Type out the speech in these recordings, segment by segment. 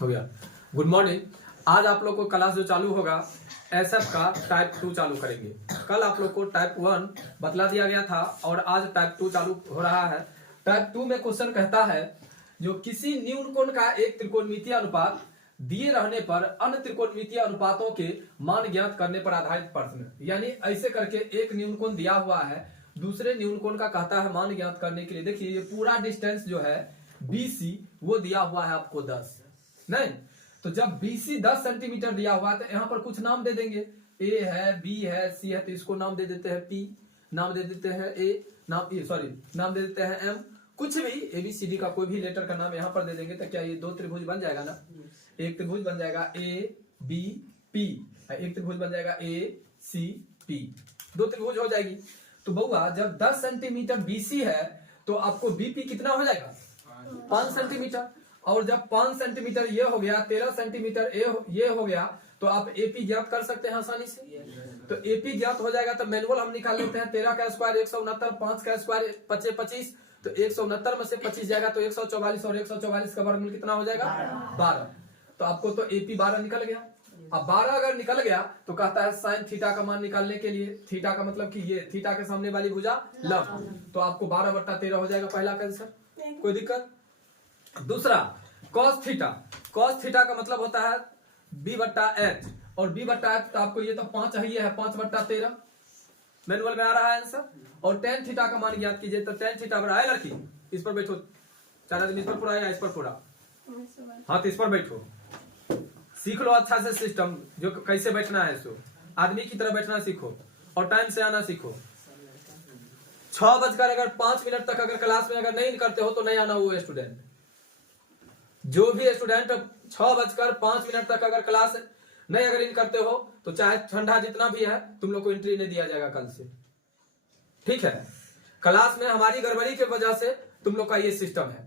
हो गया। Good morning. आज आप लोग को क्लास जो चालू होगा एसएफ का टाइप 2 चालू करेंगे। कल आप लोग को टाइप 1 बतला दिया गया था और आज टाइप 2 चालू हो रहा है। टाइप 2 में क्वेश्चन कहता है जो किसी न्यून कोण का एक त्रिकोणमितीय अनुपात दिए रहने पर अन्य त्रिकोणमितीय अनुपातों के मान ज्ञात करने पर आधारित प्रश्न। यानी ऐसे करके एक न्यून कोण दिया हुआ है, दूसरे न्यून कोण का कहता है मान ज्ञात करने के लिए। देखिए ये पूरा डिस्टेंस जो है BC वो दिया हुआ है आपको 10, नहीं तो जब BC 10 सेंटीमीटर दिया हुआ है तो यहाँ पर कुछ नाम दे देंगे, A है, B है, C है, तो इसको नाम दे देते हैं P, नाम दे देते हैं A, नाम दे देते हैं M, कुछ भी ABCD का कोई भी लेटर का नाम यहाँ पर दे देंगे। तो क्या ये दो त्रिभुज बन जाएगा ना? एक त्रिभुज बन जाएगा ABP, एक त्रिभुज बन जाएगा ACP, दो त्रिभुज हो जाएगी। तो बउआ जब 10 सेंटीमीटर BC है तो आपको BP कितना हो जाएगा? 5 सेंटीमीटर। और जब 5 सेंटीमीटर ये हो गया, 13 सेंटीमीटर ये हो गया, तो आप AP ज्ञात कर सकते हैं आसानी से। तो AP ज्ञात हो जाएगा तो मैनुअल हम निकाल लेते हैं। 13 का स्क्वायर 169, 5 का स्क्वायर 25, तो 169 में से 25 जाएगा तो 144, और 144 का वर्गमूल कितना हो जाएगा? 12। तो आपको तो AP 12 निकल गया। अब 12 अगर निकल गया तो कहता है साइन थीटा का मान निकालने के लिए, थीटा का मतलब कि ये थीटा के सामने वाली भुजा लंब, तो आपको 12/13 हो जाएगा पहला का आंसर। कोई दिक्कत? दूसरा cos थीटा, cos थीटा का मतलब होता है B/H, और B/H तो आपको ये तो 5 है, ये है 5/13, मैनुअल में आ रहा है आंसर। और tan थीटा का मान ज्ञात कीजिए, तो tan थीटा बराबर है लड़की, इस पर बैठो, 4 आदमी इस पर पूरा या इस पर पूरा, हाँ तो इस पर बैठो, सीख लो अच्छा से सिस्टम जो कैसे बैठना है, सो आदमी की तरह बैठना सीखो और टाइम से आना सीखो। 6:05 तक अगर क्लास में अगर नहीं करते हो तो नहीं आना वो स्टूडेंट। जो भी स्टूडेंट 6:05 तक अगर क्लास नहीं अगर इन करते हो तो चाहे ठंडा जितना भी है तुम लोग को एंट्री नहीं दिया जाएगा कल से, ठीक है? क्लास में हमारी गड़बड़ी की वजह से तुम लोग का ये सिस्टम है,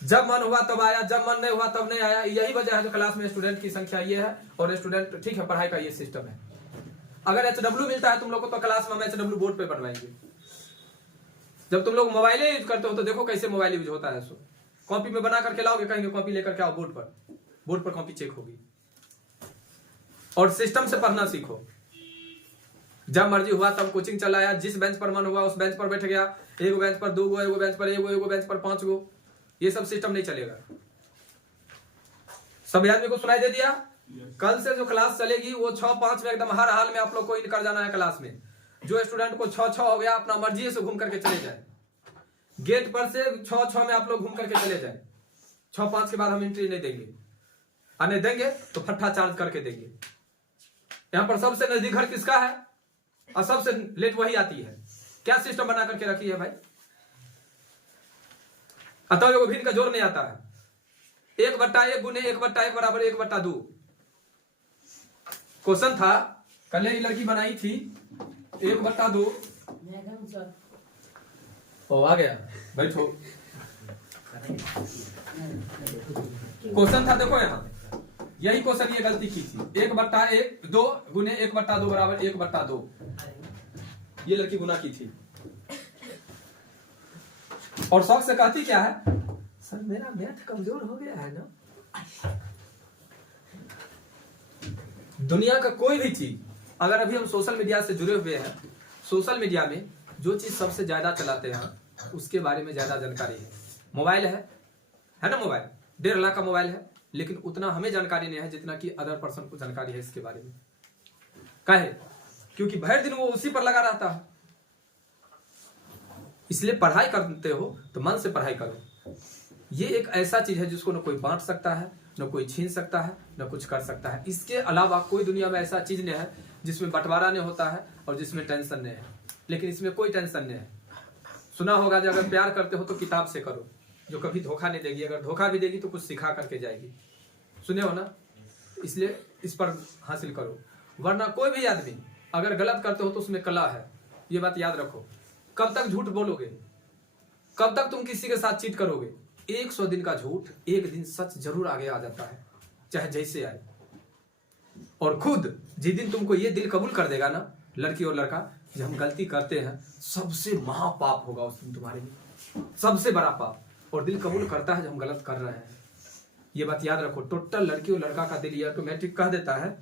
जब मन हुआ तब आया, जब मन नहीं हुआ तब नहीं आया। यही वजह है जो क्लास में स्टूडेंट की संख्या ये है, और स्टूडेंट ठीक है पढ़ाई का ये सिस्टम है। अगर HW मिलता है तुम लोग को तो क्लास में हम HW बोर्ड पे बनवाएंगे। जब तुम लोग मोबाइल यूज करते हो तो देखो कैसे मोबाइल यूज होता है, सो कॉपी में बना करके लाओगे, कहेंगे कॉपी लेकर के आओ बोर्ड पर कॉपी चेक होगी। और सिस्टम से पढ़ना सीखो। जब मर्जी हुआ तब कोचिंग चलाया, जिस बेंच पर मन हुआ उस बेंच पर बैठ गया, एगो बेंच पर 2 गो, एगो बेंच पर 1 गो, एगो बेंच पर 5 गो, ये सब सिस्टम नहीं चलेगा। सभी आदमी को सुनाई दे दिया? कल से जो क्लास चलेगी वो 6-5 में एकदम हर हाल में आप लोग को इन कर जाना है क्लास में। जो स्टूडेंट को 6-6 हो गया अपना मर्जी से घूम करके चले जाए, गेट पर से 6-6 में आप लोग घूम करके चले जाए। 6-5 के बाद हम एंट्री नहीं देंगे, आने देंगे तो फट्टा चार्ज करके देंगे। यहाँ पर सबसे नजदीक घर किसका है और सबसे लेट वही आती है। क्या सिस्टम बना करके रखी है भाई? अतः योग भिन्न का जोर नहीं आता है। 1/1 गुने 1/1 बराबर 1/2 क्वेश्चन था, कल एक लड़की बनाई थी 1/2। ओ आ गया, बैठो। क्वेश्चन था देखो यहाँ, यही क्वेश्चन ये गलती की थी। 1/2 गुने 1/2 बराबर 1/2, ये लड़की गुना की थी। और शौक से कहती क्या है, सर मेरा मैथ कमजोर हो गया है ना। दुनिया का कोई भी चीज, अगर अभी हम सोशल मीडिया से जुड़े हुए हैं, सोशल मीडिया में जो चीज सबसे ज्यादा चलाते हैं उसके बारे में ज्यादा जानकारी है। मोबाइल है ना, मोबाइल 1.5 लाख का मोबाइल है, लेकिन उतना हमें जानकारी नहीं है जितना कि अदर पर्सन को जानकारी है इसके बारे में। काहे? क्योंकि भर दिन वो उसी पर लगा रहता है। इसलिए पढ़ाई करते हो तो मन से पढ़ाई करो। ये एक ऐसा चीज है जिसको न कोई बांट सकता है, न कोई छीन सकता है, न कुछ कर सकता है। इसके अलावा कोई दुनिया में ऐसा चीज नहीं है जिसमें बंटवारा नहीं होता है और जिसमें टेंशन नहीं है, लेकिन इसमें कोई टेंशन नहीं है। सुना होगा जो अगर प्यार करते हो तो किताब से करो, जो कभी धोखा नहीं देगी, अगर धोखा भी देगी तो कुछ सिखा करके जाएगी। सुने हो ना? इसलिए इस पर हासिल करो, वरना कोई भी आदमी अगर गलत करते हो तो उसमें कला है, ये बात याद रखो। कब तक झूठ बोलोगे? कब तक तुम किसी के साथ चीट करोगे? 100 दिन का झूठ एक दिन सच जरूर आगे आ जाता है, चाहे जैसे आए। और खुद जिस दिन तुमको ये दिल कबूल कर देगा ना, लड़की और लड़का, जब हम गलती करते हैं सबसे महापाप होगा उस दिन तुम्हारे लिए, सबसे बड़ा पाप। और दिल कबूल करता है जब हम गलत कर रहे हैं, ये बात याद रखो, टोटल लड़की और लड़का का दिल ये ऑटोमेटिक कह देता है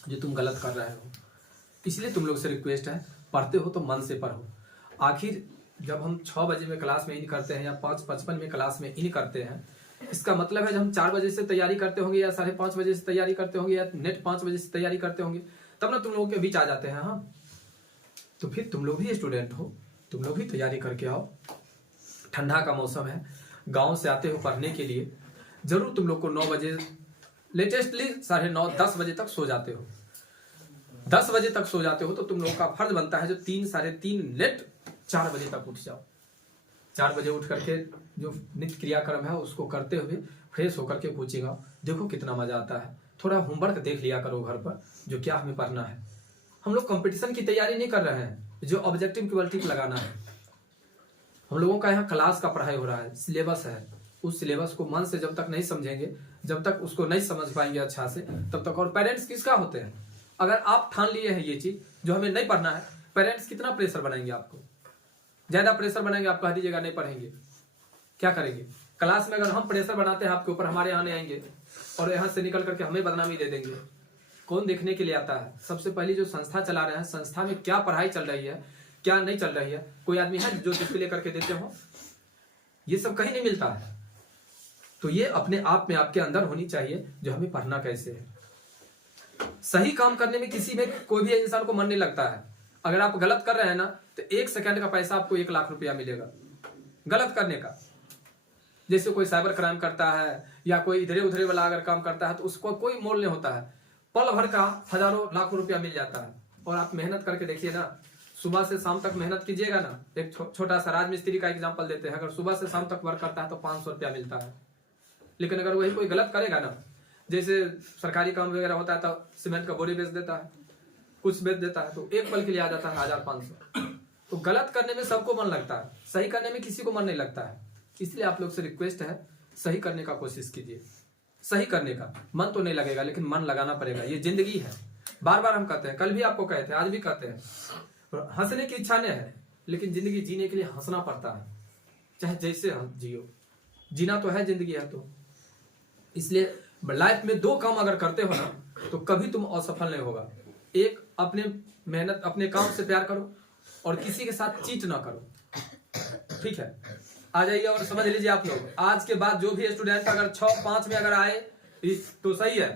जो तुम गलत कर रहे हो। इसलिए तुम लोग से रिक्वेस्ट है, पढ़ते हो तो मन से पढ़ो। आखिर जब हम 6 बजे में क्लास में इन करते हैं या 5:55 में क्लास में इन करते हैं, इसका मतलब है जब हम 4 बजे से तैयारी करते होंगे या 5:30 बजे से तैयारी करते होंगे या नेट 5 बजे से तैयारी करते होंगे, तब ना तुम लोगों के बीच आ जाते हैं। हाँ, तो फिर तुम लोग भी स्टूडेंट हो, तुम लोग भी तैयारी करके आओ। ठंडा का मौसम है, गांव से आते हो पढ़ने के लिए, जरूर तुम लोग को 9 बजे लेटेस्टली 9:30 10 बजे तक सो जाते हो। 10 बजे तक सो जाते हो तो तुम लोग का फर्ज बनता है जो 3 साढ़े 3 लेट 4 बजे तक उठ जाओ। 4 बजे उठ करके जो नित्य क्रियाक्रम है उसको करते हुए फ्रेश होकर के कोचिंग आओ। देखो कितना मजा आता है। थोड़ा होमवर्क देख लिया करो घर पर, जो क्या हमें पढ़ना है। हम लोग कंपटीशन की तैयारी नहीं कर रहे हैं जो ऑब्जेक्टिव क्वालिटी लगाना है। हम लोगों का यहाँ क्लास का पढ़ाई हो रहा है, सिलेबस है। उस सिलेबस को मन से जब तक नहीं समझेंगे, जब तक उसको नहीं समझ पाएंगे अच्छा से, तब तक। और पेरेंट्स किसका होते हैं? अगर आप ठान लिए हैं ये चीज जो हमें नहीं पढ़ना है, पेरेंट्स कितना प्रेशर बनाएंगे आपको? ज्यादा प्रेशर बनाएंगे, आप कह दीजिएगा नहीं पढ़ेंगे, क्या करेंगे? क्लास में अगर हम प्रेशर बनाते हैं आपके ऊपर, हमारे आने आएंगे और यहाँ से निकल करके हमें बदनामी दे देंगे। कौन देखने के लिए आता है? सबसे पहले जो संस्था चला रहे हैं, संस्था में क्या पढ़ाई चल रही है, क्या नहीं चल रही है? कोई आदमी है जो डिस्प्ले करके देते हो? ये सब कहीं नहीं मिलता है। तो ये अपने आप में आपके अंदर होनी चाहिए जो हमें पढ़ना कैसे है। सही काम करने में किसी में कोई भी इंसान को मन नहीं लगता है। अगर आप गलत कर रहे हैं ना, तो 1 सेकंड का पैसा आपको 1 लाख रुपया मिलेगा गलत करने का। जैसे कोई साइबर क्राइम करता है या कोई इधरे उधरे वाला अगर काम करता है तो उसको कोई मोल नहीं होता है। पल भर का हजारों लाखों रुपया मिल जाता है। और आप मेहनत करके देखिए ना, सुबह से शाम तक मेहनत कीजिएगा ना। एक छोटा सा राजमिस्त्री का एग्जांपल देते हैं, अगर सुबह से शाम तक वर्क करता है तो 500 रुपया मिलता है। लेकिन अगर वही कोई गलत करेगा ना, जैसे सरकारी काम वगैरह होता है तो सीमेंट का बोरी बेच देता है, कुछ बेच देता है, तो एक पल के लिए आ जाता है 1500। तो गलत करने में सबको मन लगता है, सही करने में किसी को मन नहीं लगता है। इसलिए आप लोग से रिक्वेस्ट है, सही करने का कोशिश कीजिए। सही करने का मन तो नहीं लगेगा, लेकिन मन लगाना पड़ेगा। ये जिंदगी है, बार बार हम कहते हैं, कल भी आपको कहते हैं, आज भी कहते हैं। हंसने की इच्छा नहीं है, लेकिन जिंदगी जीने के लिए हंसना पड़ता है। चाहे जैसे जियो, जीना तो है, जिंदगी है। तो इसलिए लाइफ में 2 काम अगर करते हो ना, तो कभी तुम असफल नहीं होगा। एक, अपने मेहनत, अपने काम से प्यार करो, और किसी के साथ चीट ना करो। ठीक है, आ जाइए और समझ लीजिए आप लोग, आज के बाद जो भी स्टूडेंट अगर 6-5 में अगर आए तो सही है,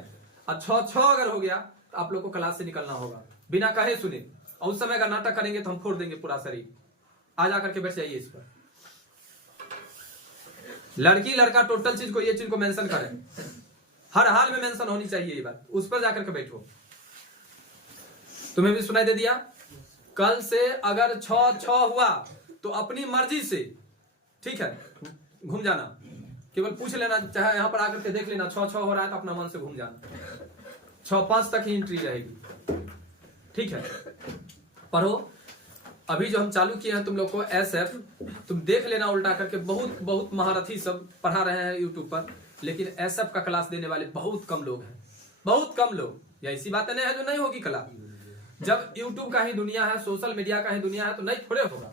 और 6-6 अगर हो गया तो आप लोग को क्लास से निकलना होगा बिना कहे सुने। और उस समय अगर नाटक करेंगे तो हम फोड़ देंगे पूरा शरीर। आ जाकर के बैठ जाइए इस पर। लड़की लड़का टोटल चीज को, ये चीज को मेंशन करें, हर हाल में मेंशन होनी चाहिए ये बात। उस पर जाकर के बैठो। तुम्हें भी सुनाई दे दिया? कल से अगर 6-6 हुआ तो अपनी मर्जी से, ठीक है, घूम जाना। केवल पूछ लेना, चाहे यहाँ पर आकर के देख लेना 6-6 हो रहा है तो अपना मन से घूम जाना। 6-5 तक ही एंट्री रहेगी। ठीक है, पढ़ो। अभी जो हम चालू किए हैं तुम लोग को SF, तुम देख लेना उल्टा करके। बहुत बहुत महारथी सब पढ़ा रहे हैं यूट्यूब पर, लेकिन SF का क्लास देने वाले बहुत कम लोग हैं, बहुत कम लोग। या ऐसी बातें नहीं है जो नहीं होगी क्लास। जब यूट्यूब का ही दुनिया है, सोशल मीडिया का ही दुनिया है, तो नहीं थोड़े होगा।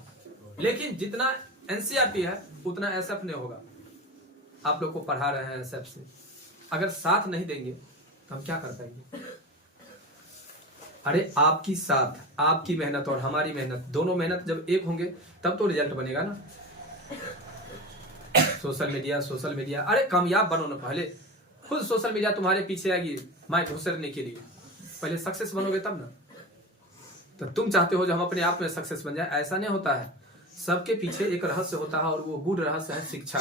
लेकिन जितना NCERT है उतना SF नहीं होगा। आप लोग को पढ़ा रहे हैं SF से, अगर साथ नहीं देंगे तो हम क्या कर पाएंगे? अरे आपकी साथ, आपकी मेहनत और हमारी मेहनत, दोनों मेहनत जब एक होंगे तब तो रिजल्ट बनेगा ना। सोशल मीडिया, अरे कामयाब बनो ना। पहले खुद सोशल मीडिया तुम्हारे पीछे आएगी माइक घुसरने के लिए। पहले सक्सेस बनोगे तब ना। तो तुम चाहते हो जो हम अपने आप में सक्सेस बन जाए, ऐसा नहीं होता है। सबके पीछे एक रहस्य होता है, और वो गुड रहस्य है शिक्षा।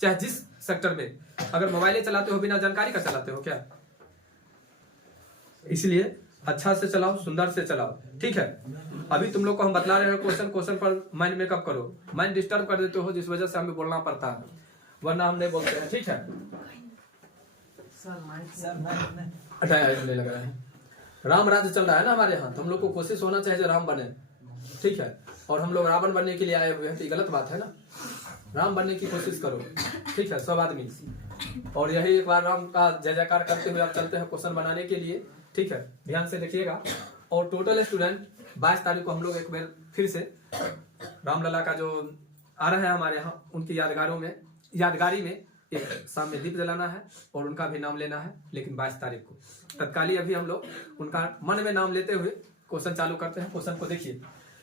चाहे जिस सेक्टर में, अगर मोबाइल चलाते हो बिना जानकारी का चलाते हो क्या? इसलिए अच्छा से चलाओ, सुंदर से चलाओ। ठीक है, अभी तुम लोग को हम बतला रहे हैं क्वेश्चन पर माइंड मेकअप करो। माइंड डिस्टर्ब कर देते हो, जिस वजह से हमें बोलना पड़ता है, वरना हम नहीं बोलते हैं। ठीक है, नहीं लग रहा है। राम राज्य चल रहा है ना हमारे यहाँ, तो हम लोग को कोशिश होना चाहिए जो राम बने। ठीक है, और हम लोग रावण बनने के लिए आए हुए हैं, तो ये गलत बात है ना। राम बनने की कोशिश करो। ठीक है, सब आदमी। और यही एक बार राम का जय जयकार करते हुए आप चलते हैं क्वेश्चन बनाने के लिए। ठीक है, ध्यान से देखिएगा। और टोटल स्टूडेंट 22 तारीख को हम लोग एक बार फिर से रामलला का जो आ रहा है हमारे यहाँ, उनकी यादगारी में एक सामने दीप जलाना है और उनका भी नाम लेना है, लेकिन 22 तारीख को। तत्कालीन अभी हम लोग उनका मन में नाम लेते हुए क्वेश्चन चालू करते हैं। क्वेश्चन को देखिए,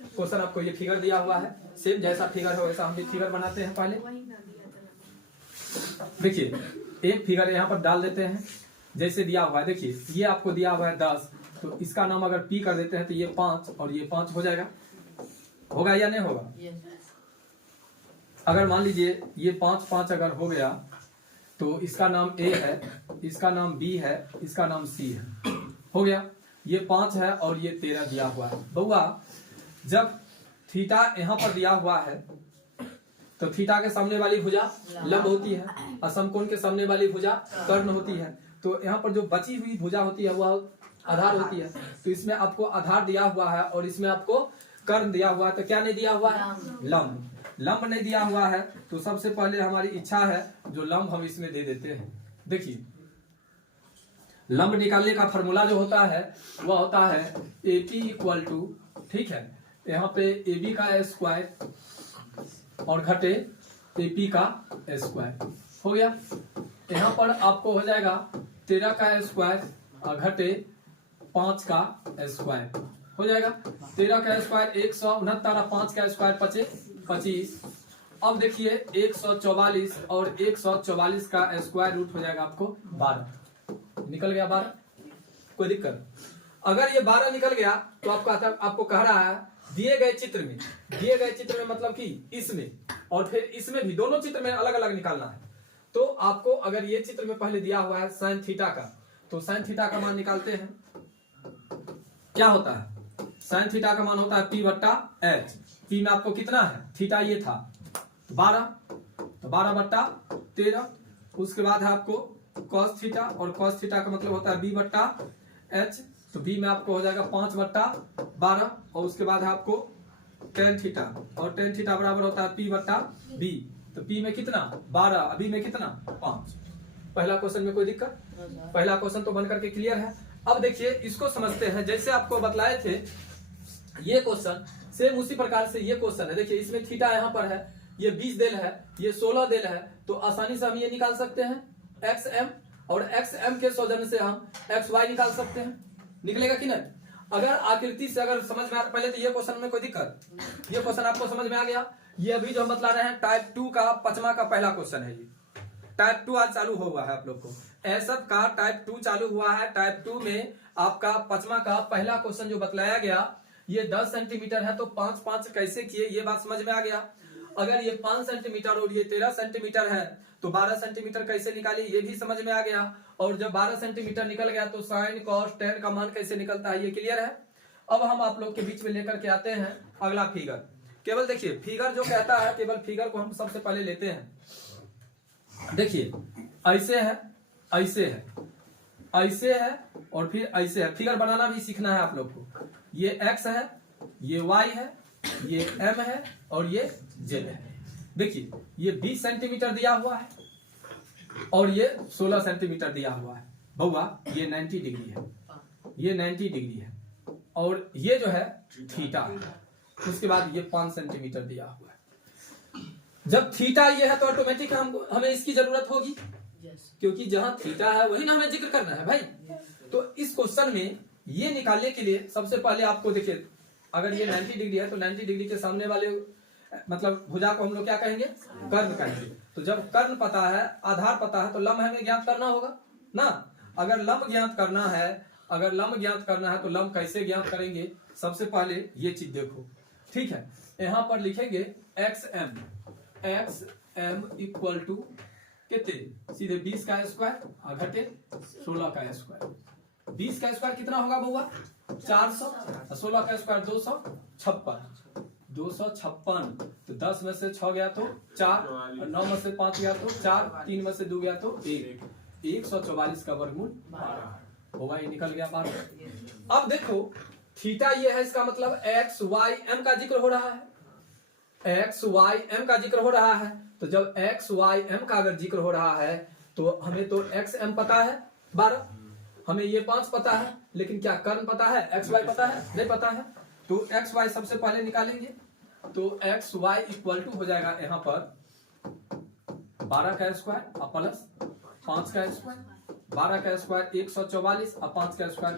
क्वेश्चन आपको ये फिगर दिया हुआ है, सेम जैसा फिगर हो वैसा हम भी फिगर बनाते हैं। पहले देखिए एक फिगर यहाँ पर डाल देते हैं जैसे दिया हुआ है। देखिए ये आपको दिया हुआ है 10, तो इसका नाम अगर P कर देते हैं तो ये 5 और ये 5 हो जाएगा। होगा या नहीं होगा? अगर मान लीजिए ये 5 5 अगर हो गया तो इसका नाम A है, इसका नाम B है, इसका नाम C है, हो गया। ये 5 है और ये 13 दिया हुआ है। बउआ जब थीटा यहाँ पर दिया हुआ है तो थीटा के सामने वाली भुजा लंब होती है और समकोण के सामने वाली भुजा कर्ण होती है। तो यहाँ पर जो बची हुई भुजा होती है वह आधार होती है। तो इसमें आपको आधार दिया हुआ है और इसमें आपको कर्ण दिया हुआ है। तो क्या नहीं दिया हुआ है? लंब। लंब नहीं दिया हुआ है तो सबसे पहले हमारी इच्छा है जो लंब हम इसमें दे देते हैं। देखिए लंब निकालने का फॉर्मूला जो होता है वह होता है AP इक्वल टू, ठीक है, यहाँ पे AB का स्क्वायर और घटे AP का स्क्वायर हो गया। यहाँ पर आपको हो जाएगा 13 का स्क्वायर और घटे 5 का स्क्वायर हो जाएगा। 13 का स्क्वायर 169 और 5 का स्क्वायर 25। अब देखिए 144 और 144 का स्क्वायर रूट हो जाएगा आपको 12। निकल गया 12, कोई दिक्कत? अगर ये 12 निकल गया तो आपको कह रहा है दिए गए चित्र में मतलब कि इसमें और फिर इसमें भी, दोनों चित्र में अलग अलग निकालना है। तो आपको अगर ये चित्र में पहले दिया हुआ है साइन थीटा का, तो साइन थीटा का मान निकालते हैं। क्या होता है? साइन थीटा का मान होता है P बट्टा H। P में आपको कितना है? थीटा ये था 12, तो 12 बट्टा 13। उसके बाद है आपको cos थीटा और cos थीटा का मतलब होता है B बट्टा H। तो B में आपको हो जाएगा 5 बट्टा 12 और उसके बाद है आपको tan थीटा और tan थीटा बराबर होता है P बट्टा B। तो P में कितना? 12, B में कितना? 5। पहला क्वेश्चन में कोई दिक्कत? पहला क्वेश्चन तो बन करके क्लियर है। अब देखिए इसको समझते हैं। जैसे आपको बतलाए थे ये क्वेश्चन सेम उसी प्रकार से ये क्वेश्चन है। देखिए इसमें थीटा यहाँ पर है, ये 20 देल है, ये 16 देल है, तो आसानी से हम ये निकाल सकते हैं XM और XM के सौजन्य से हम XY निकाल सकते हैं। निकलेगा कि नहीं? अगर आकृति से अगर समझ में आ, पहले तो ये क्वेश्चन में कोई दिक्कत? ये क्वेश्चन आपको समझ में आ गया। ये अभी जो हम बतला रहे हैं टाइप 2 का 5वां का पहला क्वेश्चन है। ये टाइप 2 आज चालू हुआ है आप लोग को। एसएफ का टाइप 2 चालू हुआ है। टाइप 2 में आपका 5वां का पहला क्वेश्चन जो बतलाया गया ये 10 सेंटीमीटर है, तो 5-5 कैसे किए ये बात समझ में आ गया। अगर ये 5 सेंटीमीटर और ये 13 सेंटीमीटर है तो 12 सेंटीमीटर कैसे निकाले ये भी समझ में आ गया। और जब 12 सेंटीमीटर निकल गया तो साइन कॉस टेन का मान कैसे निकलता है ये क्लियर है। अब हम आप लोग के बीच में लेकर के आते हैं अगला फिगर। केवल देखिए फिगर जो कहता है, केवल फिगर को हम सबसे पहले लेते हैं। देखिए ऐसे है, ऐसे है, ऐसे है और फिर ऐसे है। फिगर बनाना भी सीखना है आप लोग को। ये x है, ये y है, ये m है और ये z है। देखिए ये 20 सेंटीमीटर दिया हुआ है और ये 16 सेंटीमीटर दिया हुआ है। बउआ ये 90 डिग्री है, ये 90 डिग्री है और ये जो है थीटा है। उसके बाद ये 5 सेंटीमीटर दिया हुआ है। जब थीटा ये है तो ऑटोमेटिक हमें इसकी जरूरत होगी, क्योंकि जहां थीटा है वही ना हमें जिक्र करना है भाई। तो इस क्वेश्चन में ये निकालने के लिए सबसे पहले आपको देखिए, अगर ये 90 डिग्री है तो 90 डिग्री के सामने वाले मतलब भुजा को हम लोग क्या कहेंगे? कर्ण कहेंगे। तो जब कर्ण पता है, आधार पता है, तो लंब हमें ज्ञात करना होगा ना। अगर लंब ज्ञात करना है, अगर लंब ज्ञात करना है तो लंब कैसे ज्ञात करेंगे? सबसे पहले ये चीज देखो, ठीक है। यहाँ पर लिखेंगे XM इक्वल टू कितने? सीधे 20 का स्क्वायर और घटे 16 का स्क्वायर। 20 का स्क्वायर कितना होगा बउआ? 400 और 16 का स्क्वायर 256। 256 तो 10 में से 6 गया तो 4 और 9 में से 5 गया तो 4, 3 में से 2 गया तो 1। 144 का वर्गमूल 12 होगा। ये निकल गया 12। अब देखो थीटा ये है, इसका मतलब x y m का जिक्र हो रहा है। x y m का जिक्र हो रहा है। तो जब x y m का अगर जिक्र हो रहा है तो हमें तो x m पता है 12, हमें ये 5 पता है, लेकिन क्या कर्ण पता है? x y पता है? नहीं पता है। तो x y सबसे पहले निकालेंगे। तो x y इक्वल टू हो जाएगा यहाँ पर 12 का स्क्वायर और प्लस 5 का स्क्वायर, 12 का स्क्वायर 144 और 5 का स्क्वायर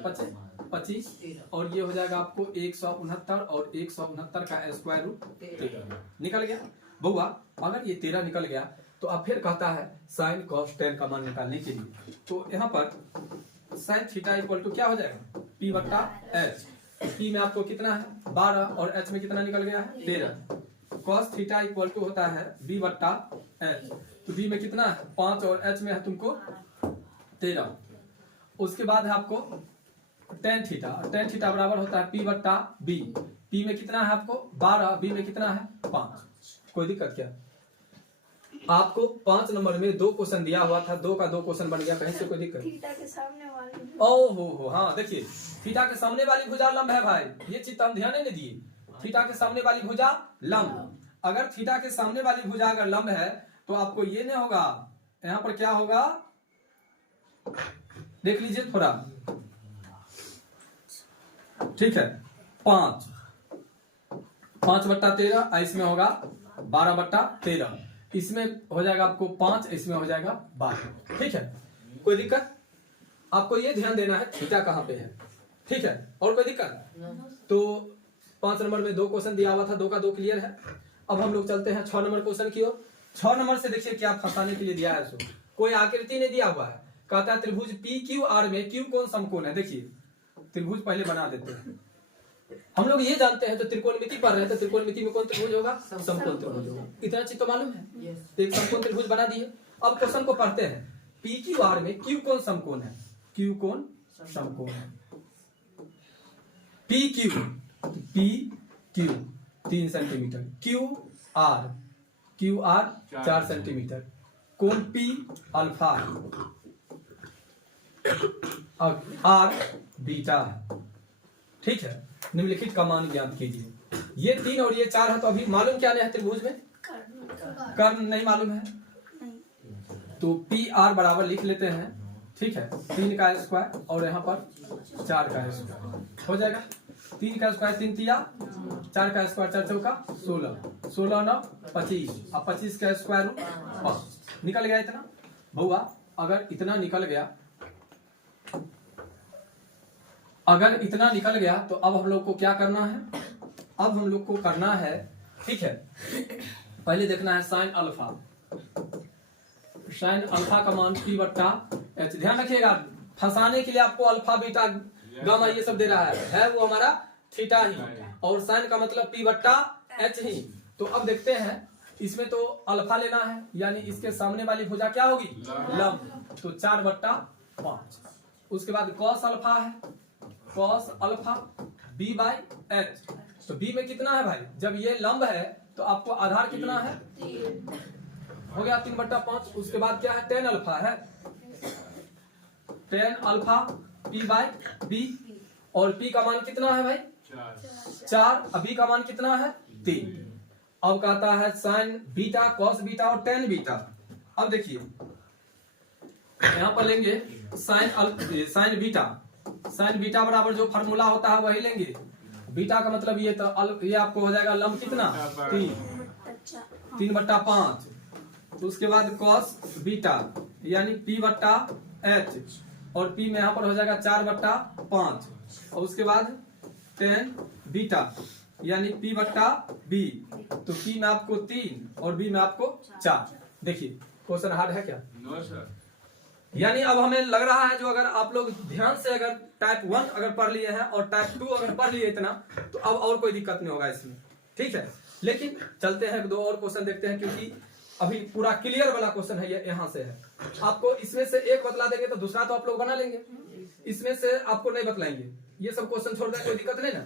25, और ये हो जाएगा आपको 169 और 169 का स्क्वायर रूट 13 निकल गया बउआ। अगर ये 13 निकल गया तो अब फिर कहता है साइन कॉस टेन का मान निकालने के लिए। तो यहाँ पर साइन थीटा इक्वल टू क्या हो जाएगा P बट्टा एच। P में आपको कितना है 12 और H में कितना निकल गया है 13। कॉस थीटा इक्वल टू होता है B बट्टा एच। तो B में कितना है 5 और H में है तुमको 13। उसके बाद है आपको टेन थीटा, टेन थीटा बराबर होता है P बट्टा B। P में कितना है आपको 12, B में कितना है 5। कोई दिक्कत क्या? आपको 5 नंबर में 2 क्वेश्चन दिया हुआ था, 2 का 2 क्वेश्चन बन गया, कहीं से कोई दिक्कत? थीटा के सामने वाली ओहो हाँ देखिए थीटा के सामने वाली भुजा लंब है भाई, ये चीज हम ध्यान नहीं दिए। थीटा के सामने वाली भुजा लंब, अगर थीटा के सामने वाली भुजा अगर लंब है तो आपको ये नहीं होगा, यहाँ पर क्या होगा देख लीजिए थोड़ा, ठीक है 5 बट्टा 13, इसमें होगा 12 बट्टा 13, इसमें हो जाएगा आपको 5, इसमें हो जाएगा 12। ठीक है कोई दिक्कत? आपको ये ध्यान देना है थीटा कहाँ पे है, ठीक है। और कोई दिक्कत? तो 5 नंबर में 2 क्वेश्चन दिया हुआ था, 2 का 2 क्लियर है। अब हम लोग चलते हैं 6 नंबर क्वेश्चन की ओर। 6 नंबर से देखिए क्या फंसाने के लिए दिया है, कोई आकृति नहीं दिया हुआ है, कहता है त्रिभुज पी क्यू आर में क्यू कौन समकोण है। देखिए त्रिभुज पहले बना देते हैं, हम लोग ये जानते हैं तो त्रिकोणमिति पढ़ रहे हैं, तो त्रिकोणमिति में कौन त्रिभुज होगा समकोण त्रिभुज होगा, इतना चीज तो मालूम है। तो एक समकोण त्रिभुज बना दिए। अब क्वेश्चन को पढ़ते हैं, पी क्यू आर में क्यू कौन समकोण है, क्यू कौन समकोण है। P Q 3 centimetre, Q R 4 centimetre, कोण पी अल्फा और आर बीटा है। ठीक है, निम्नलिखित का मान ज्ञात कीजिए। ये 3 और ये 4 है, तो अभी मालूम क्या नहीं है त्रिभुज में, कर्ण नहीं मालूम है, तो पी आर बराबर लिख लेते हैं। ठीक है 3 का स्क्वायर और यहाँ पर 4 का स्क्वायर हो जाएगा। 3 का स्क्वायर 3 तिया, 4 का स्क्वायर 4 चौका 16, 16 9 25, अब 25 का स्क्वायर रूट 5 निकल गया इतना। बउआ अगर इतना निकल गया, अगर इतना निकल गया तो अब हम लोग को क्या करना है, अब हम लोग को करना है, ठीक है पहले देखना है साइन अल्फा। साइन अल्फा का मान P बट्टा एच। ध्यान रखिएगा फंसाने के लिए आपको अल्फा बीटा गामा ये सब दे रहा है वो हमारा थीटा ही, और साइन का मतलब P बट्टा एच ही। तो अब देखते हैं इसमें तो अल्फा लेना है, यानी इसके सामने वाली भुजा क्या होगी लंब, तो 4 बट्टा 5। उसके बाद कॉस अल्फा है, cos alpha B by H. तो B में कितना है भाई, जब ये लंब है तो आपको आधार कितना है हो गया 3 बट्टा 5। उसके बाद क्या है टेन अल्फा है, tan alpha P by B, और P का मान कितना है भाई 4, अभी का मान कितना है 3। अब कहता है साइन बीटा कॉस बीटा और टेन बीटा। अब देखिए यहां पर लेंगे साइन बीटा, साइन बीटा बराबर जो फार्मूला होता है वही लेंगे। बीटा का मतलब ये तो ये आपको हो जाएगा लंब कितना 3 बट्टा 5। तो उसके बाद कॉस बीटा यानी P बट्टा एच, और P में यहाँ पर हो जाएगा 4 बट्टा 5, और उसके बाद टेन बीटा यानी P बट्टा B। तो P में आपको 3 और B में आपको 4। देखिए क्वेश्चन हार्ड है क्या? No sir. यानी अब हमें लग रहा है जो अगर आप लोग ध्यान से अगर टाइप 1 अगर पढ़ लिए हैं और टाइप 2 अगर पढ़ लिए इतना, तो अब और कोई दिक्कत नहीं होगा इसमें। ठीक है, लेकिन चलते हैं 2 और क्वेश्चन देखते हैं, क्योंकि अभी पूरा क्लियर वाला क्वेश्चन है ये, यहाँ से है। आपको इसमें से एक बतला देंगे तो दूसरा तो आप लोग बना लेंगे, इसमें से आपको नहीं बतलाएंगे। ये सब क्वेश्चन छोड़ देंगे, कोई दिक्कत नहीं ना,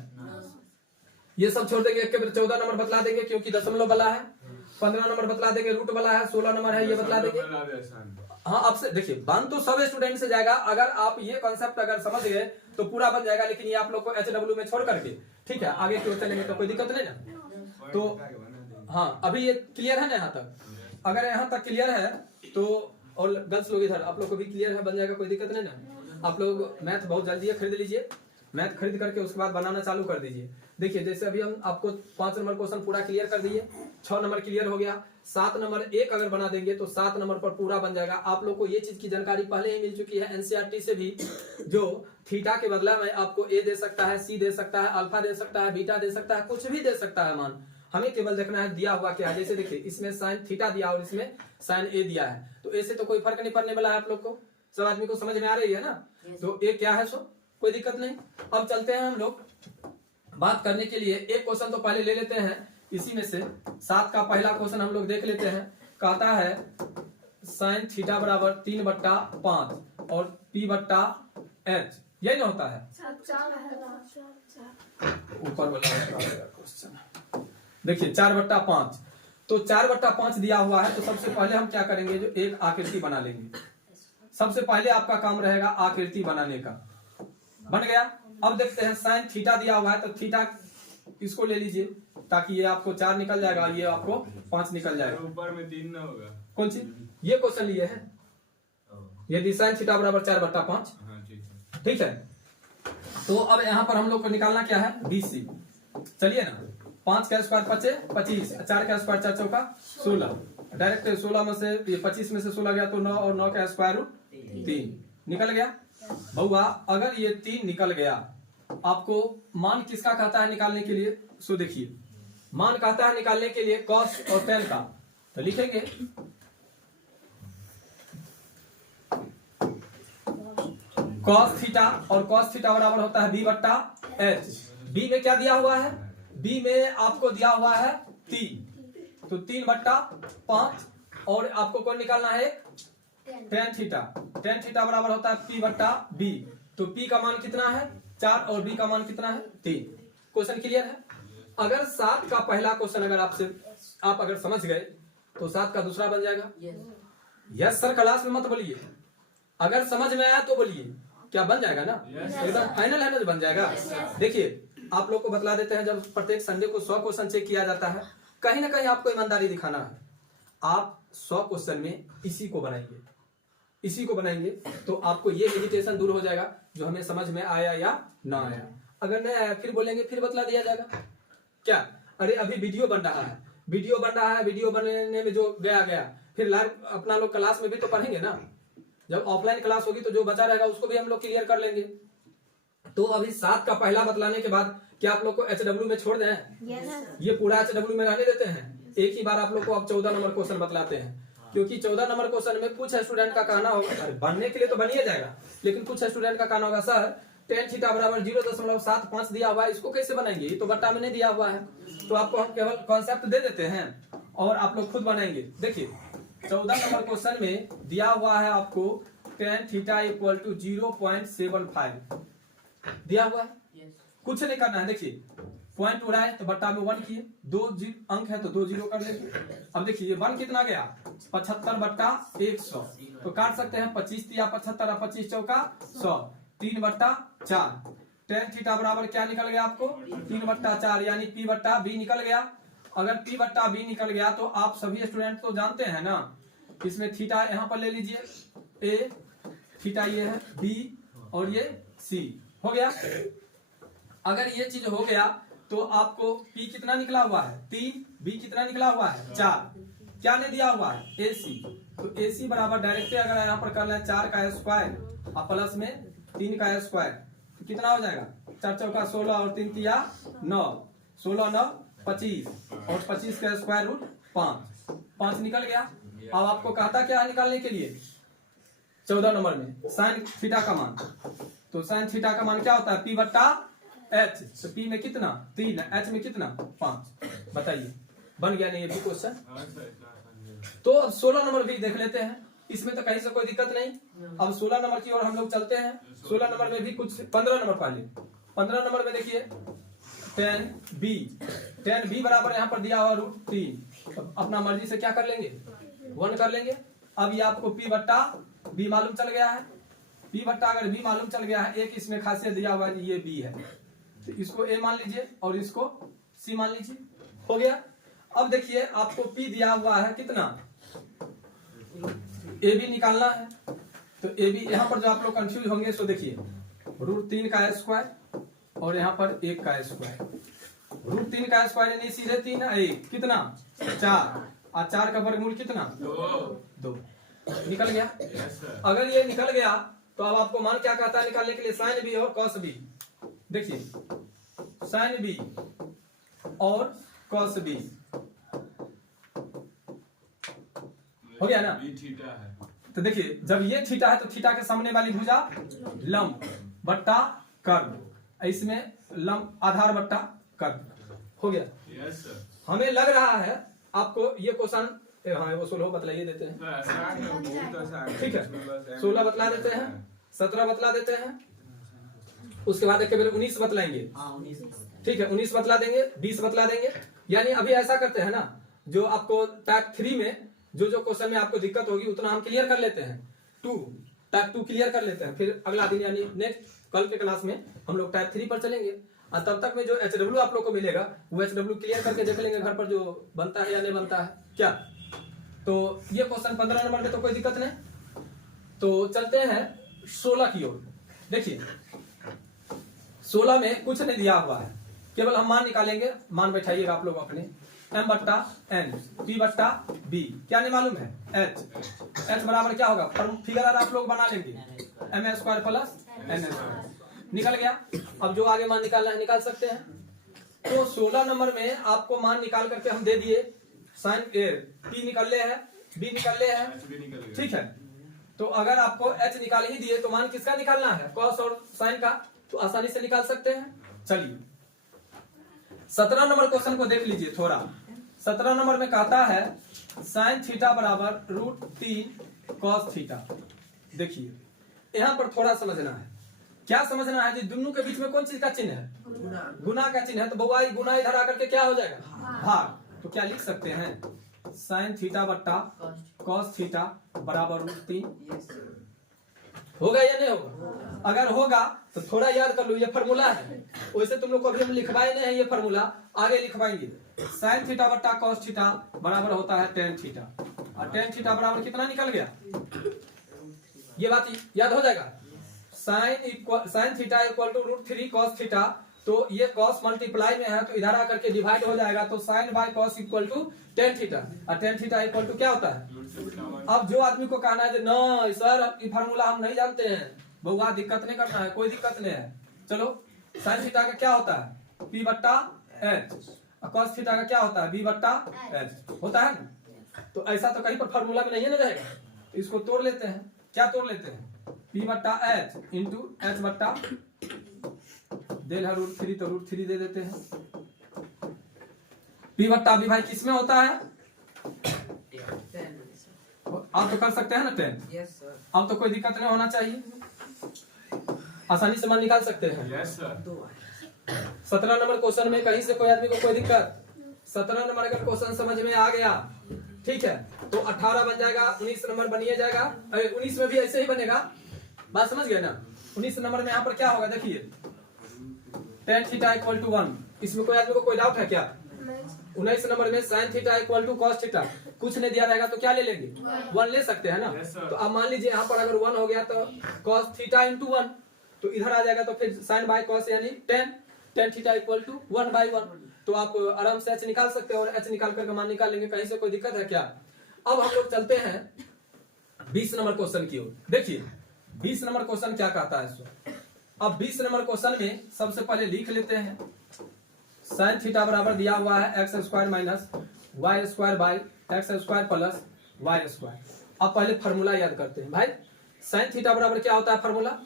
ये सब छोड़ देंगे। 14 नंबर बतला देंगे क्योंकि दशमलव वाला है, 15 नंबर बतला देंगे रूट वाला है, 16 नंबर है ये बतला देंगे। हाँ आपसे देखिए बन तो सब स्टूडेंट से जाएगा, अगर आप ये कॉन्सेप्ट अगर समझ गए तो पूरा बन जाएगा, लेकिन ये आप लोग को HW में छोड़ करके ठीक है आगे की ओर चलेंगे तो कोई दिक्कत नहीं ना। तो हाँ अभी ये क्लियर है ना यहाँ तक? अगर यहाँ तक क्लियर है तो, और गर्ल्स लोग इधर आप लोग को भी क्लियर है, बन जाएगा, कोई दिक्कत नहीं ना। आप लोग मैथ बहुत जल्दी खरीद लीजिए, मैथ खरीद करके उसके बाद बनाना चालू कर दीजिए। देखिए जैसे अभी हम आपको 5 नंबर क्वेश्चन पूरा क्लियर कर दिए, 6 नंबर क्लियर हो गया, 7 नंबर 1 अगर बना देंगे तो 7 नंबर पर पूरा बन जाएगा। आप लोग को ये चीज की जानकारी पहले ही मिल चुकी है एनसीईआरटी से भी, जो थीटा के बदला में आपको ए दे सकता है, सी दे सकता है, अल्फा दे सकता है, बीटा दे सकता है, कुछ भी दे सकता है मान। हमें केवल देखना है दिया हुआ क्या है। जैसे देखिए इसमें साइन थीटा दिया और इसमें साइन ए दिया है, तो ऐसे तो कोई फर्क नहीं पड़ने वाला है। आप लोग को सब आदमी को समझ में आ रही है ना? तो ए क्या है सो कोई दिक्कत नहीं। अब चलते हैं हम लोग बात करने के लिए। एक क्वेश्चन तो पहले ले लेते हैं इसी में से। 7 का पहला क्वेश्चन हम लोग देख लेते हैं। कहता है साइन थीटा बराबर 3/5 और p/h, यही ना होता है ऊपर वाला क्वेश्चन। देखिए 4/5, तो 4/5 दिया हुआ है। तो सबसे पहले हम क्या करेंगे, जो एक आकृति बना लेंगे। सबसे पहले आपका काम रहेगा आकृति बनाने का। बन गया। अब देखते हैं साइन थीटा दिया हुआ है, तो थीटा इसको ले लीजिए ताकि ये आपको 4 निकल जाएगा, ये आपको 5 निकल जाएगा। ऊपर में 3 ना होगा। कौन सी? ये क्वेश्चन लिए है। यदि साइन थीटा बराबर 4/5, ठीक है। तो अब यहाँ पर हम लोग को निकालना क्या है, BC। चलिए ना, 5 का स्क्वायर 25, 4 का स्क्वायर 4 चौका 16, डायरेक्ट 16 में से ये 25 में से 16 गया तो 9 और 9 का स्क्वायर रूट 3 निकल गया। बहुआ अगर ये 3 निकल गया, आपको मान किसका कहता है निकालने के लिए? सो देखिए, मान कहता है निकालने के लिए कॉस और टेन का। तो लिखेंगे कॉस थीटा, और कॉस थीटा बराबर होता है b/h। b में क्या दिया हुआ है? b में आपको दिया हुआ है 3, तो 3/5 और आपको कौन निकालना है? Tan theta. टेन थीटा बराबर होता है p/b। तो p का मान कितना है? 4 और b का मान कितना है? 3। क्वेश्चन क्लियर है? अगर 7 का पहला क्वेश्चन अगर आप अगर समझ गए तो 7 का दूसरा बन जाएगा। यस सर, क्लास में मत बोलिए, अगर समझ में आया तो बोलिए। क्या बन जाएगा ना? एकदम फाइनल है ना, बन जाएगा। देखिए आप लोग को बतला देते हैं, जब प्रत्येक संडे को 100 क्वेश्चन चेक किया जाता है, कहीं ना कहीं आपको ईमानदारी दिखाना है। आप 100 क्वेश्चन में इसी को बनाएंगे तो आपको ये हेजिटेशन दूर हो जाएगा, जो हमें समझ में आया या ना आया। अगर नहीं आया फिर बोलेंगे, फिर बतला दिया जाएगा। क्या? अरे अभी वीडियो बन रहा है, वीडियो बनने में जो गया, फिर लाइव अपना लोग क्लास में भी तो पढ़ेंगे ना। जब ऑफलाइन क्लास होगी तो जो बचा रहेगा उसको भी हम लोग क्लियर कर लेंगे। तो अभी 7 का पहला बतलाने के बाद क्या आप लोग को HW में छोड़ दें? ये पूरा HW में रहने देते हैं। एक ही बार आप लोग को अब 14 नंबर क्वेश्चन बतलाते हैं, क्योंकि 14 नंबर क्वेश्चन में कुछ स्टूडेंट का कहना होगा, बनने के लिए तो बनिए जाएगा, लेकिन कुछ स्टूडेंट का कहना होगा सर टेन थीटा बराबर 0.75 दिया हुआ है, इसको कैसे बनाएंगे? ये तो बट्टा में नहीं दिया हुआ है। तो आपको हम केवल कॉन्सेप्ट दे देते हैं और आप लोग खुद बनाएंगे। देखिए 14 नंबर क्वेश्चन में दिया हुआ है आपको टेन थीटा इक्वल टू 0.75 दिया हुआ है। कुछ नहीं करना है। देखिए पॉइंट उड़ाए तो बट्टा में 1 किए, 2 अंक है तो 2 जीरो कर लेंगे। अब देखिए 1 कितना गया? 75/100, तो काट सकते हैं 25 या 75 और 25 चौका 100, 3/4। टेन थीटा बराबर क्या निकल गया आपको? 3/4, यानी p/b निकल गया। अगर p/b निकल गया तो आप सभी स्टूडेंट तो जानते हैं ना, इसमें थीटा यहाँ पर ले लीजिए, a थीटा ये है, b और ये c हो गया। अगर ये चीज हो गया तो आपको p कितना निकला हुआ है? 3, b कितना निकला हुआ है? 4। क्या नहीं दिया हुआ है? ac। तो ac बराबर डायरेक्ट अगर यहाँ पर कर ले 4 का स्क्वायर और प्लस में 3 का स्क्वायर, तो कितना हो जाएगा? 4 चौका 16 और 3 तिया 9, 16 9 25 और 25 का स्क्वायर रूट 5 निकल गया। अब आपको कहता क्या है निकालने के लिए? 14 नंबर में साइन थीटा का मान। तो साइन थीटा का मान क्या होता है? p/h। तो p में कितना? 3, h में कितना? 5। बताइए बन गया नहीं ये भी क्वेश्चन? तो अब 16 नंबर भी देख लेते हैं, इसमें तो कहीं से कोई दिक्कत नहीं। अब 16 नंबर की ओर हम लोग चलते हैं। 16 नंबर में भी कुछ 15 नंबर पहले 15 नंबर में देखिए टेन बी बराबर यहाँ पर दिया हुआ √3। अपना मर्जी से क्या कर लेंगे? 1 कर लेंगे। अब ये आपको p/b मालूम चल गया है। अगर b मालूम चल गया है, एक इसमें खासियत दिया हुआ है, ये b है, तो इसको a मान लीजिए और इसको c मान लीजिए। हो गया। अब देखिए आपको p दिया हुआ है कितना? AB निकालना है। तो AB यहाँ पर जो आप लोग कंफ्यूज होंगे, सो देखिए √3 का स्क्वायर और यहाँ पर 1 का स्क्वायर। √3 का स्क्वायर यानी सीधे 3 1 कितना? 4। और 4 का वर्गमूल कितना? 2। निकल गया। Yes sir. अगर ये निकल गया तो अब आपको मान क्या कहता है निकालने के लिए? साइन बी और कॉस बी। देखिए साइन बी और कॉस बी हो गया ना? बी थीटा है। तो देखिए जब ये थीटा है तो थीटा के सामने वाली भुजा लंब बट्टा कर्व, इसमें लंब आधार बट्टा कर्व हो गया। Yes sir. हमें लग रहा है आपको ये क्वेश्चन, हाँ वो 16 बतलाइए देते हैं, तो आसान है, बहुत आसान है। ठीक है 16 बतला देते हैं, 17 बतला देते हैं, उसके बाद केवल 19 बतलाएंगे, ठीक है 19 बतला देंगे, 20 बतला देंगे। यानी अभी ऐसा करते हैं ना, जो आपको टाइप 3 में जो क्वेश्चन में आपको दिक्कत होगी उतना हम क्लियर कर लेते हैं, टाइप 2 क्लियर कर लेते हैं, फिर अगला दिन यानी नेक्स्ट कल के क्लास में हम लोग टाइप 3 पर चलेंगे। और तब तक में जो HW आप लोग को मिलेगा वो HW क्लियर करके देख लेंगे घर पर जो बनता है या नहीं बनता है क्या। तो ये क्वेश्चन 15 नंबर में तो कोई दिक्कत नहीं। तो चलते हैं 16 की ओर। देखिए 16 में कुछ नहीं दिया हुआ है, केवल हम मान निकालेंगे। मान बैठाइएगा आप लोग अपने, m बट्टा n p बट्टा b, क्या नहीं मालूम है h बराबर क्या होगा? फिगर आप लोग बना लेंगे m square plus n square. निकल गया। अब जो आगे मान निकालना है निकाल सकते हैं। तो 16 नंबर में आपको मान निकाल करके हम दे दिए, साइन p निकल ले है, b निकल ले है, ठीक है। तो अगर आपको h निकाल ही दिए तो मान किसका निकालना है? कॉस और साइन का, तो आसानी से निकाल सकते हैं। चलिए 17 नंबर क्वेश्चन को देख लीजिए थोड़ा। 17 नंबर में कहता है साइन थीटा बराबर √3 कॉस थीटा। देखिए यहाँ पर थोड़ा समझना है। क्या समझना है? जी दोनों के बीच में कौन चीज का चिन्ह है? गुना का चिन्ह है। तो बउआ गुना इधर आकर के क्या हो जाएगा? भाग। तो क्या लिख सकते हैं? साइन थीटा बट्टा कॉस थीटा बराबर √3। होगा या नहीं होगा? अगर होगा तो थोड़ा याद कर लो, ये फॉर्मूला है। वैसे तुम लोग को अभी हम लिखवाए नहीं है ये फॉर्मूला, आगे लिखवाएंगे। साइन थीटा बट्टा कॉस थीटा बराबर होता है टेन थीटा, और टेन थीटा बराबर कितना निकल गया? ये बात याद हो जाएगा। Sine theta equal to √3 cos theta. तो ये कॉस मल्टीप्लाई में है तो इधर आकर के डिवाइड हो जाएगा। तो sine by cos equal to tan theta, और टेन थीटा इक्वल टू क्या होता है? अब जो आदमी को कहना है ना सर ये फार्मूला हम नहीं जानते हैं, बहुआ दिक्कत नहीं करना है, कोई दिक्कत नहीं है। चलो साइन थीटा का क्या होता है? p बट्टा h, और कॉस थीटा का क्या होता है? b बट्टा h होता है ना। तो ऐसा तो कहीं पर फार्मूला में नहीं है ना रहेगा, तो इसको तोड़ लेते हैं। क्या तोड़ लेते हैं? p बट्टा h इंटू h बट्टा डेल है √3, तो √3 दे देते हैं। p बट्टा b भाई किस में होता है? आप तो कर सकते हैं ना 10। Yes sir. अब तो कोई दिक्कत नहीं होना चाहिए, आसानी से मान निकाल सकते हैं। Yes sir. 17 नंबर क्वेश्चन में कहीं से कोई आदमी को कोई दिक्कत? 17 नंबर का क्वेश्चन समझ में आ गया, ठीक है। तो 18 बन जाएगा, 19 नंबर बनिए जाएगा। 19 में भी ऐसे ही बनेगा, बात समझ गए ना। 19 नंबर में यहाँ पर क्या होगा? देखिए टेन थीटा इक्वल टू 1। इसमें कोई आदमी को कोई डाउट है क्या? 19 नंबर में sine theta equal to cos theta, कुछ नहीं दिया रहेगा तो क्या ले लेंगे? 1 ले सकते हैं ना। तो अब मान लीजिए यहाँ पर अगर 1 हो गया तो कॉस थीटा इंटू 1, तो इधर आ जाएगा। तो फिर साइन बाय कॉस यानी 10 थीटा इक्वल टू 1/1। तो आप आराम से h निकाल सकते हैं, और h निकाल करके मान निकाल लेंगे। कहीं से कोई दिक्कत है क्या? अब हम लोग चलते हैं 20 नंबर क्वेश्चन की ओर। देखिए 20 नंबर क्वेश्चन क्या कहता है इसको। अब 20 नंबर क्वेश्चन में सबसे पहले लिख लेते हैं साइन थीटा बराबर दिया हुआ है x square minus y square by x square plus y square. अब पहले फॉर्मूला याद करते हैं भाई। साइन थीटा बराबर क्या होता है? फॉर्मूला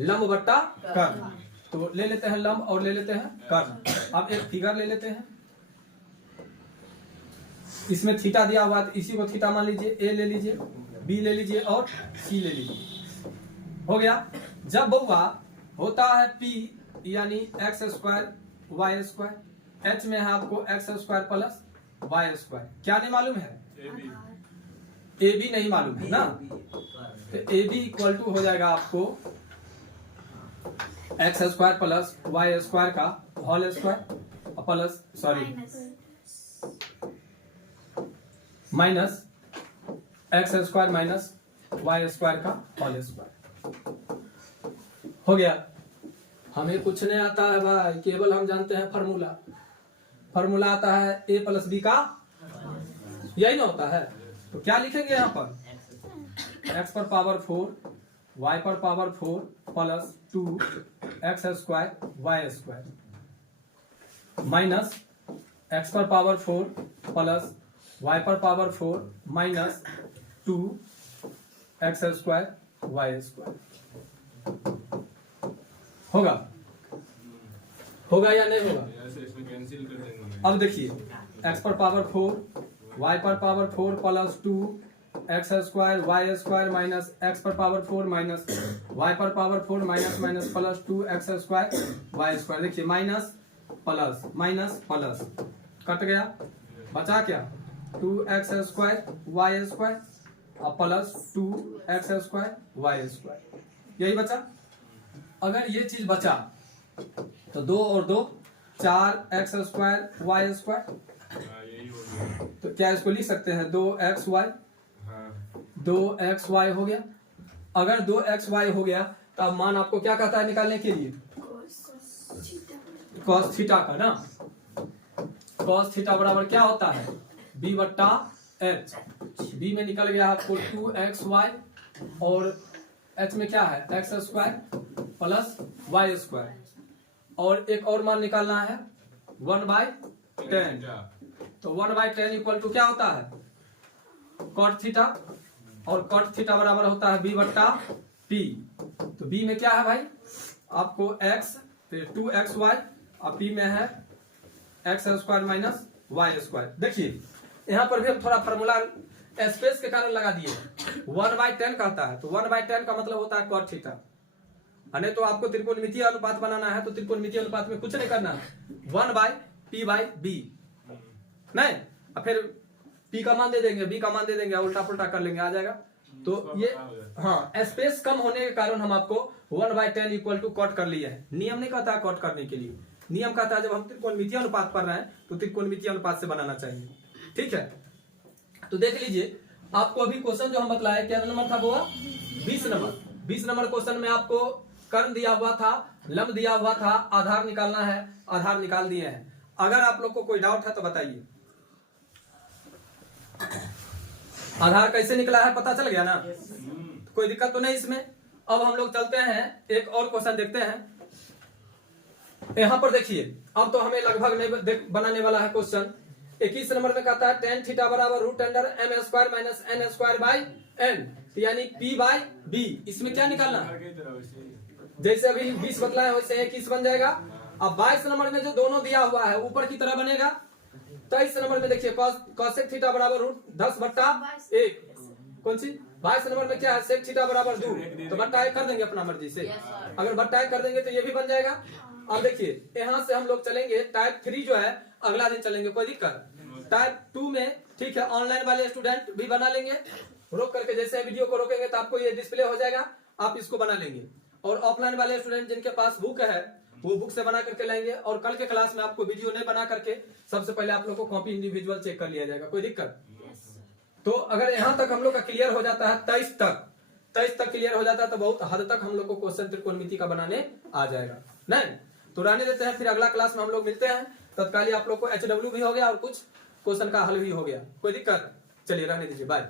लंब बट्टा कर्ल। तो ले लेते हैं लंब और ले लेते हैं कर्ल। अब एक फिगर ले लेते हैं, इसमें थीटा दिया हुआ है तो इसी को थीटा मान लीजिए। ए ले लीजिए, बी ले लीजिए और सी ले लीजिए। हो गया। जब बउआ होता है p यानी x square y square, h में है आपको x square plus y square. क्या नहीं मालूम है? ए बी नहीं मालूम है ना। तो ए बी इक्वल टू हो जाएगा आपको x square plus y square का whole square plus minus x square minus y square का होल स्क्वायर। हो गया। हमें कुछ नहीं आता है भाई, केवल हम जानते हैं फॉर्मूला। फॉर्मूला आता है a प्लस बी का यही ना होता है। तो क्या लिखेंगे यहाँ पर, x पर पावर 4 y पर power 4 plus 2x square y square minus x पर पावर 4 प्लस y पर power 4 minus 2x square y square. होगा या नहीं होगा? ऐसे इसमें कैंसिल कर देंगे। अब देखिए x पर पावर 4 y पर power 4 plus 2 x square y square minus x पर पावर 4 माइनस y पर power 4 minus minus plus 2 x square y square. देखिए माइनस प्लस कट गया, बचा क्या 2x स्क्वायर वाई स्क्वायर और plus 2x square y square, यही बचा। अगर ये चीज बचा तो 2 और 2 4x स्क्वायर वाई स्क्वायर, यही हो गया। तो क्या इसको लिख सकते हैं 2xy, हाँ 2xy हो गया। अगर 2xy हो गया तो अब मान आपको क्या कहता है निकालने के लिए, cos थीटा का ना। cos थीटा बराबर क्या होता है b बट्टा h। b में निकल गया आपको 2xy और h में क्या है x square plus y square, और एक और मान निकालना है 1/10। तो 1/10 इक्वल टू क्या होता है cot थीटा, और cot थीटा बराबर होता है b बट्टा p। तो b में क्या है भाई आपको x फिर 2xy और p में है x square minus y square. देखिए यहाँ पर भी हम थोड़ा फार्मूला स्पेस के कारण लगा दिए, 1/10 कहता है तो 1/10 का मतलब होता है cot थीटा। नहीं तो आपको त्रिकोणमितीय अनुपात बनाना है तो त्रिकोणमितीय अनुपात में कुछ नहीं करना है, 1/p/b नहीं, और फिर p का मान दे देंगे b का मान दे देंगे, उल्टा पुल्टा कर लेंगे, आ जाएगा। तो ये हाँ स्पेस कम होने के कारण हम आपको 1/10 इक्वल टू कॉट कर लिया है। नियम नहीं कहता है कॉट करने के लिए, नियम कहता है जब हम त्रिकोणमितीय अनुपात पढ़ रहे हैं तो त्रिकोणमितीय अनुपात से बनाना चाहिए, ठीक है। तो देख लीजिए आपको अभी क्वेश्चन जो हम बतलाए क्या नंबर था वो 20 नंबर। 20 नंबर क्वेश्चन में आपको कर्ण दिया हुआ था, लंब दिया हुआ था, आधार निकालना है, आधार निकाल दिए हैं। अगर आप लोग को कोई डाउट है तो बताइए। आधार कैसे निकला है पता चल गया ना, कोई दिक्कत तो नहीं इसमें। अब हम लोग चलते हैं एक और क्वेश्चन देखते हैं। यहाँ पर देखिए अब तो हमें लगभग नहीं बनाने वाला है क्वेश्चन। 21 नंबर में कहता है tan थीटा बराबर root under m square minus n square by n, यानी p/b। इसमें क्या निकालना है, जैसे अभी 20 बतलाया वैसे 21 बन जाएगा। अब 22 नंबर में जो दोनों दिया हुआ है ऊपर की तरह बनेगा। 23 नंबर में देखिए cosec थीटा बराबर रूट 10/1, कौन सी 22 नंबर में क्या है sec थीटा बराबर 2, तो बट्टा 1 कर देंगे अपना मर्जी से। अगर बट्टा 1 कर देंगे तो ये भी बन जाएगा। अब देखिए यहाँ से हम लोग चलेंगे टाइप 3 जो है अगला दिन चलेंगे, कोई दिक्कत। टाइप 2 में ठीक है ऑनलाइन वाले स्टूडेंट भी बना लेंगे, रोक करके जैसे वीडियो को रोकेंगे तो आपको ये डिस्प्ले हो जाएगा, आप इसको बना लेंगे। और ऑफलाइन वाले स्टूडेंट जिनके पास बुक है वो बुक से बना करके लाएंगे, और कल के क्लास में आपको वीडियो नहीं बना करके सबसे पहले आप लोग को कॉपी इंडिविजुअल चेक कर लिया जाएगा, कोई दिक्कत। तो अगर यहाँ तक हम लोग का क्लियर हो जाता है 23 तक क्लियर हो जाता है तो बहुत हद तक हम लोग को क्वेश्चन त्रिकोणमिति का बनाने आ जाएगा। नहीं तो रहने देते हैं, फिर अगला क्लास में हम लोग मिलते हैं। तत्कालीन आप लोग को HW भी हो गया और कुछ क्वेश्चन का हल भी हो गया, कोई दिक्कत। चलिए रहने दीजिए, बाय।